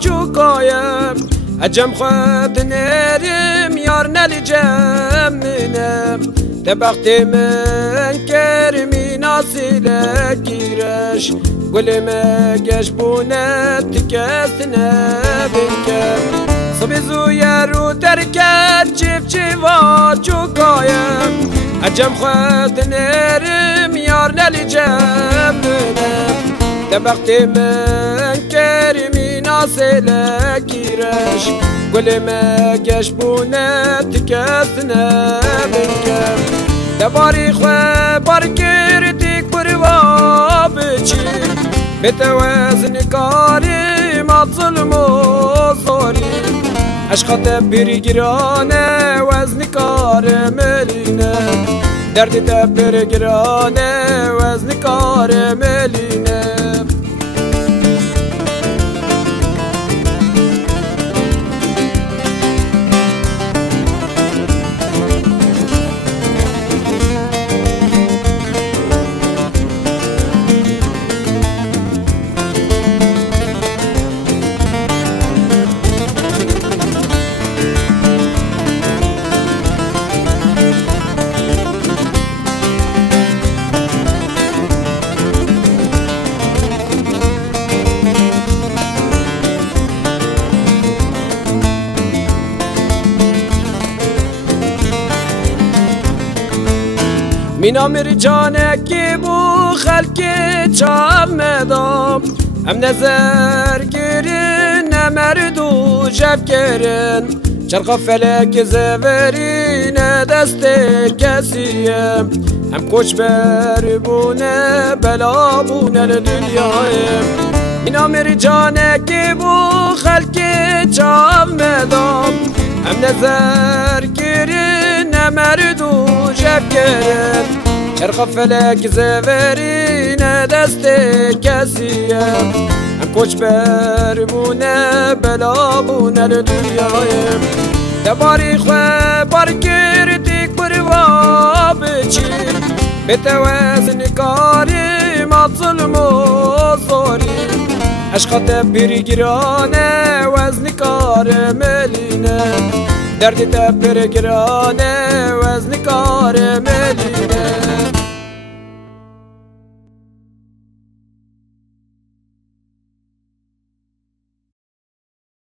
چوکایم اجم خود نرم یار نلی جمنم دبخت من کرمی ناسیل گیرش گل مگش بونت کست نبینکم صبح زوی رو ترکت چیف چیوا چوکایم اجم خود نرم یار نلی جمنم دبخت من کرمی ناسیل گیرش گل مگش بونت کست نبینکم دباری خواه بار کردیک بروا بچی بتوازن کاری ما ظلم و زوری عشقات برگرانه وزن کار ملینه درد تا برگرانه وزن کار ملینه مینا میری جانه کی بو خلق چامدام هم نظر گرین نمردو جب گرین چرخ فلک زورین دست کسیم هم کچ بر بونه بلا بونه لدنیایم مینا میری جانه کی بو خلق چامدام هم نظر گرین نمردو جب گرین چرخ فلک زورین دست کسیم هم کچ بر بونه بلا بونه لدنیایم دباری خواه بار کردیک بروا بچی بتوازن کاری ما ظلم و زوری عشقات برگرانه وزن کار ملینه درد تا برگرانه وزن کار ملینه